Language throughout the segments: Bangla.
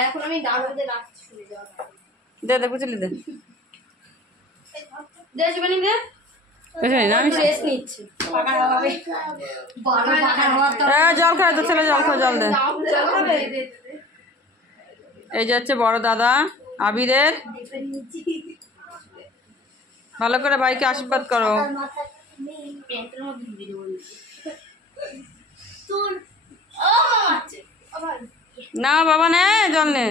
এখন আমি দাঁড়াতে রাখছি দে দে বুঝলি দে জল খায় তো ছেলে জল খা জল দে এই যাচ্ছে বড় দাদা আবিরের ভালো করে ভাইকে আশীর্বাদ করো না বাবা নে জল নে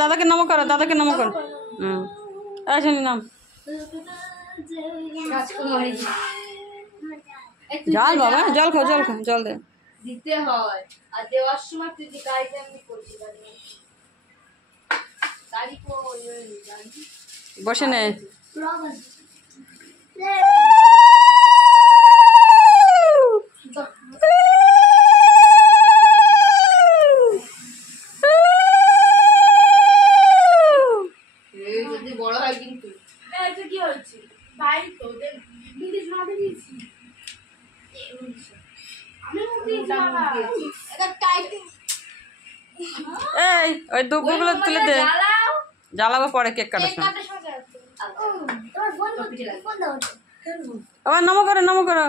দাদাকে নমো করো দাদাকে নমো করো নাম জল বাবা জল খাও জল খাও জল দে দিতে হয় আর দেওয়ার সময় তুই গাড়িতে আমি করছি গাড়ি বসে নে বড় হয় কিন্তু কি হচ্ছে ভাই তো বিদেশ মাঝে দিয়েছি এই ওই দুপুরগুলো তুলে দে জ্বালাবো পরে কেক কাটার সময় আবার নমো করো নমো করো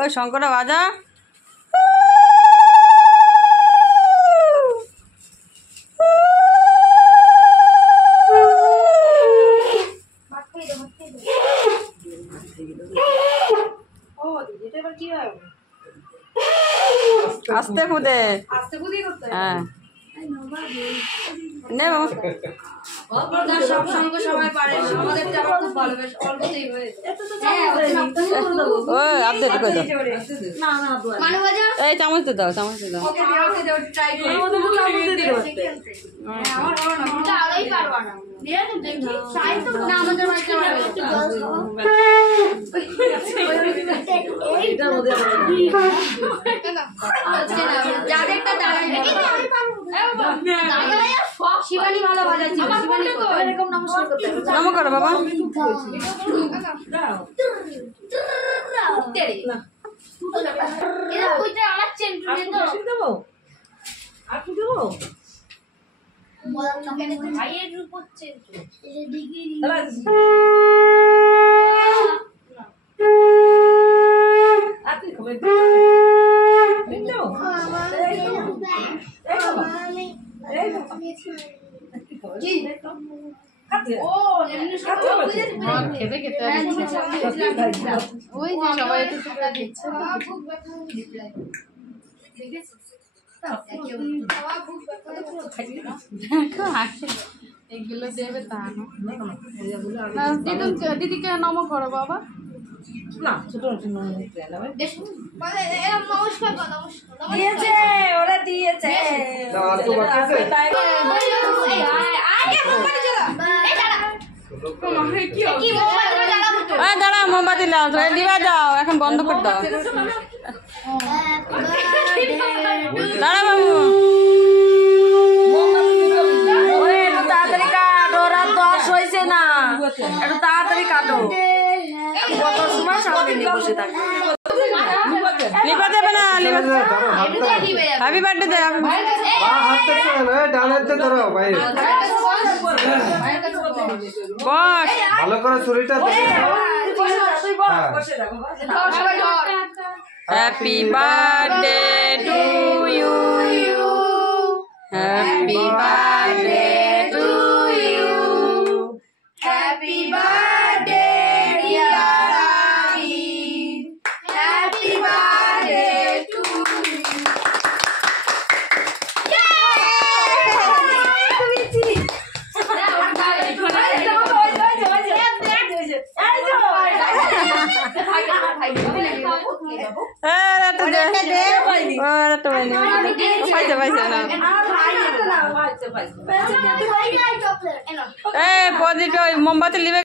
ওই শঙ্করটা বাজা আস্তে খুদে হ্যাঁ নে সব সঙ্গে সবাই পারে আমাদেরটা আবার খুব ভালোবাসে অল্পতেই হয়ে এই চামচ তো দাও চামচ তো দাও শিবানী ভালো বাজাচ্ছে নমো করো বাবা ভাইয়ের উপর খেতে খেতে ওই সবাই এগুলো দেবে তা না দিদিকে নমো করো বাবা না ছোট দিয়েছে ওরা দিয়েছে দাঁড়া মোমবাতি দাও দিবা দাও এখন বন্ধ করে দাও দাঁড়া বাবু একটু তাড়াতাড়ি কাটো রাত 10 হয়েছে না একটু তাড়াতাড়ি কাটো কত সময় সামনে নিয়ে বসে থাকে লিপা দেবে না হ্যাপি বার্থডে দে বস ভালো করে শরীরটা happy birthday to you happy birthday to you happy birthday dear Abir happy birthday to you একটা দে ওর একটা পাইনি পাইছে পাইছে না প্রদীপ ওই মোমবাতি লিবে